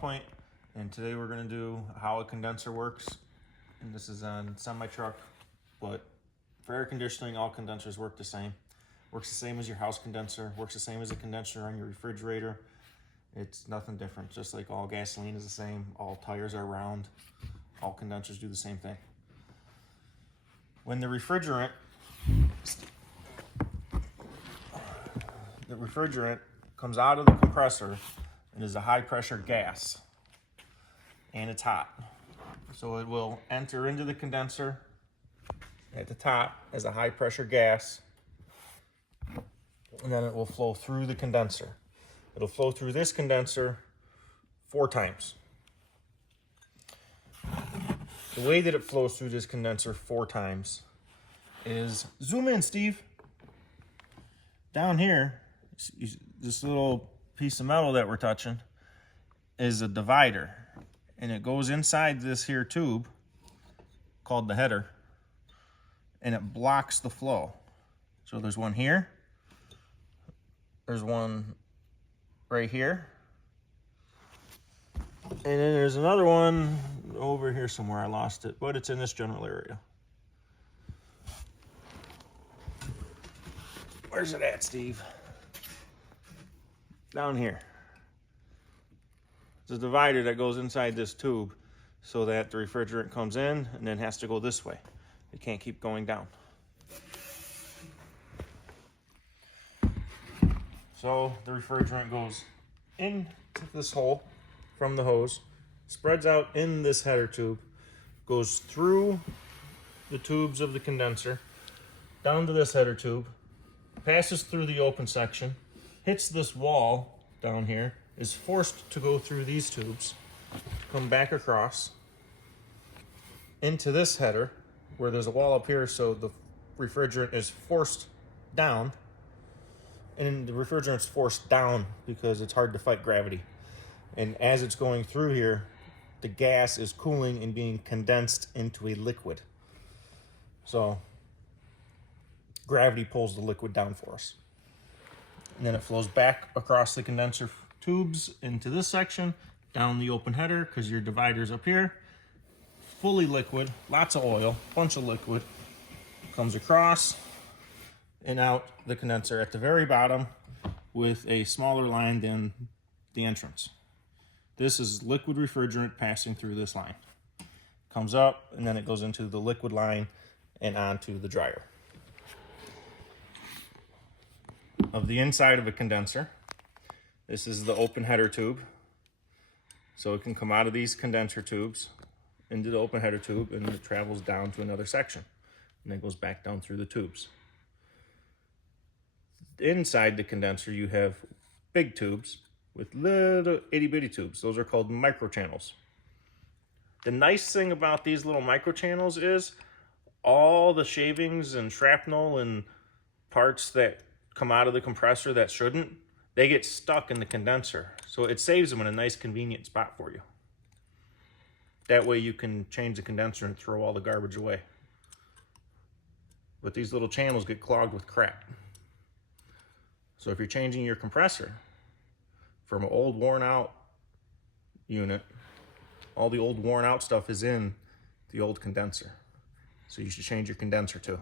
Point, and today we're going to do how a condenser works. And this is on semi-truck, but for air conditioning, all condensers work the same. Works the same as your house condenser, works the same as a condenser on your refrigerator. It's nothing different, just like all gasoline is the same, all tires are round, all condensers do the same thing. When the refrigerant comes out of the compressor, it is a high pressure gas and it's hot. So it will enter into the condenser at the top as a high pressure gas, and then it will flow through the condenser. It'll flow through this condenser 4 times. The way that it flows through this condenser 4 times is, zoom in, Steve. Down here, this little piece of metal that we're touching is a divider, and it goes inside this here tube called the header, and it blocks the flow. So there's one here, there's one right here, and then there's another one over here somewhere. I lost it, but it's in this general area. Where's it at, Steve? Down here. It's a divider that goes inside this tube so that the refrigerant comes in and then has to go this way. It can't keep going down. So the refrigerant goes into this hole from the hose, spreads out in this header tube, goes through the tubes of the condenser, down to this header tube, passes through the open section, hits this wall down here, is forced to go through these tubes, come back across into this header where there's a wall up here, so the refrigerant is forced down, and the refrigerant's forced down because it's hard to fight gravity. And as it's going through here, the gas is cooling and being condensed into a liquid. So gravity pulls the liquid down for us. And then it flows back across the condenser tubes into this section, down the open header, because your divider's up here. Fully liquid, lots of oil, bunch of liquid. Comes across and out the condenser at the very bottom with a smaller line than the entrance. This is liquid refrigerant passing through this line. Comes up and then it goes into the liquid line and onto the dryer. Of the inside of a condenser, this is the open header tube. So it can come out of these condenser tubes into the open header tube, and it travels down to another section and then goes back down through the tubes. Inside the condenser you have big tubes with little itty bitty tubes. Those are called microchannels. The nice thing about these little microchannels is all the shavings and shrapnel and parts that come out of the compressor that shouldn't, they get stuck in the condenser. So it saves them in a nice convenient spot for you. That way you can change the condenser and throw all the garbage away. But these little channels get clogged with crap. So if you're changing your compressor from an old worn out unit, all the old worn out stuff is in the old condenser. So you should change your condenser too.